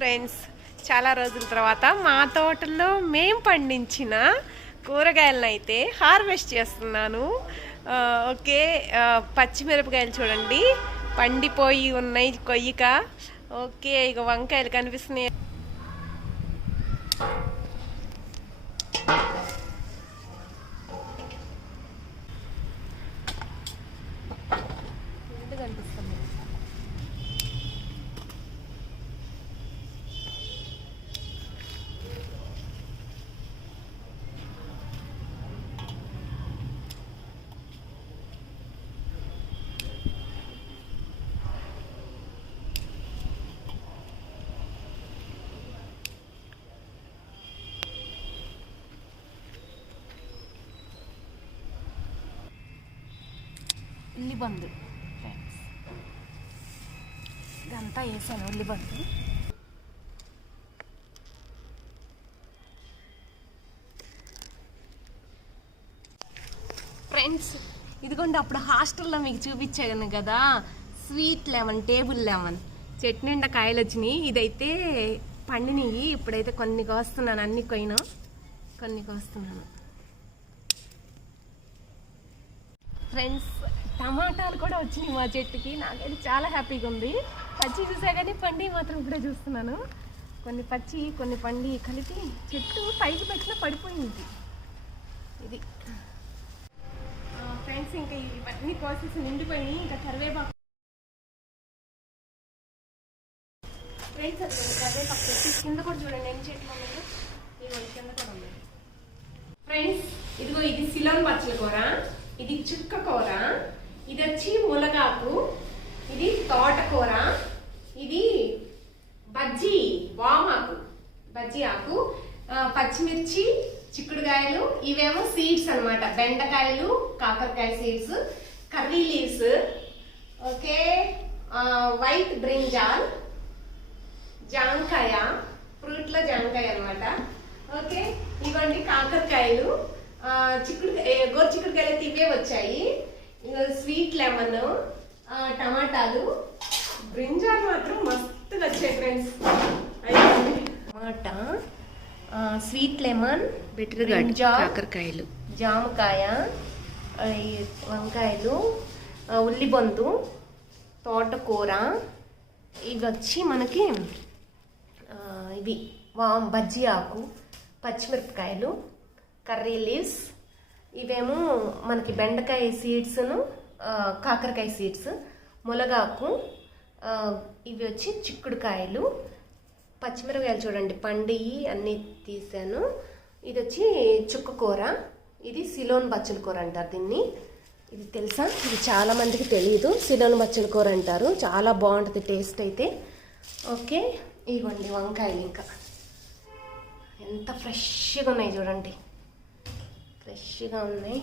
Friends, చాలా రోజుల తర్వాత మా తోటలో మేము పండించిన కూరగాయలను అయితే హార్వెస్ట్ చేస్తున్నాను. ఓకే, పచ్చిమిరపకాయలు చూడండి పండిపోయి ఉన్నాయి కొయ్యక. ఓకే, ఇక వంకాయలు కనిపిస్తున్నాయి. ఉల్లిబందు ఫ్రెండ్స్, ఇదంతా వేసాను ఉల్లిబందు. ఫ్రెండ్స్, ఇదిగోండి అప్పుడు హాస్టల్లో మీకు చూపించాను కదా, స్వీట్ లెమన్, టేబుల్ లెమన్ చెట్టు నిండా కాయలు వచ్చినాయి. ఇదైతే పండినవి. ఇప్పుడైతే కొన్ని కోస్తున్నాను, అన్ని కొయినా కొన్ని కోస్తున్నాను. ఫ్రెండ్స్, టమాటాలు కూడా వచ్చినాయి మా చెట్టుకి. నాకైతే చాలా హ్యాపీగా ఉంది. పచ్చి చూసా కానీ పండి మాత్రం ఇప్పుడే చూస్తున్నాను. కొన్ని పచ్చి కొన్ని పండి కలిపి చెట్టు పైకి పెట్టినా పడిపోయింది ఇది. ఫ్రెండ్స్, ఇంకా ఇవన్నీ ప్రాసెస్ నిండిపోయి ఇంకా కరివేపాకు. ఫ్రెండ్స్, అది కరివేపాకు చెట్టు కింద కూడా చూడండి ఎన్ని చెట్లు ఉన్నాయో. ఇవి కింద కూడా ఉన్నాయి. ఫ్రెండ్స్, ఇదిగో ఇది సిలోన్ పచ్చల కూర, ఇది చుక్క కూర, ఇది వచ్చి ములగాకు, ఇది తోటకూర, ఇది బజ్జీ వామాకు, బజ్జీ ఆకు, పచ్చిమిర్చి, చిక్కుడుకాయలు, ఇవేమో సీడ్స్ అన్నమాట. బెండకాయలు, కాకరకాయ seeds, curry leaves, okay, white brinjal, జాంకాయ, ఫ్రూట్లో జాంకాయ అనమాట. ఓకే, ఇవ్వండి కాకరకాయలు, గోరు చిక్కుడుకాయలు అయితే ఇవే వచ్చాయి. స్వీట్ లెమన్, టమాటాలు, బ్రింజాల్ మాత్రం మస్తుగా వచ్చాయి ఫ్రెండ్స్. టమాటా, స్వీట్ లెమన్, బ్రింజాల్, కాకరకాయలు, జామకాయ, వంకాయలు, ఉల్లిబందు, తోటకూర, ఇవి వచ్చి మనకి ఇవి బజ్జీ ఆకు, పచ్చిమిరపకాయలు, కర్రీ లీవ్స్, ఇవేమో మనకి బెండకాయ సీడ్స్ను, కాకరకాయ సీడ్స్, ములగాకు, ఇవి వచ్చి చిక్కుడుకాయలు, పచ్చిమిరపకాయలు చూడండి పండి అన్నీ తీసాను. ఇది వచ్చి చుక్క కూర, ఇది సిలోన్ బచ్చల కూర అంటారు దీన్ని. ఇది తెలుసా? ఇది చాలామందికి తెలియదు. సిలోన్ బచ్చల కూర అంటారు. చాలా బాగుంటుంది టేస్ట్ అయితే. ఓకే, ఇవ్వండి వంకాయలు ఇంకా ఎంత ఫ్రెష్గా ఉన్నాయి చూడండి, ఫ్రెష్గా ఉన్నాయి.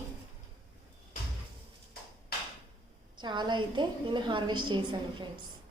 చాలా అయితే నేను హార్వెస్ట్ చేశాను ఫ్రెండ్స్.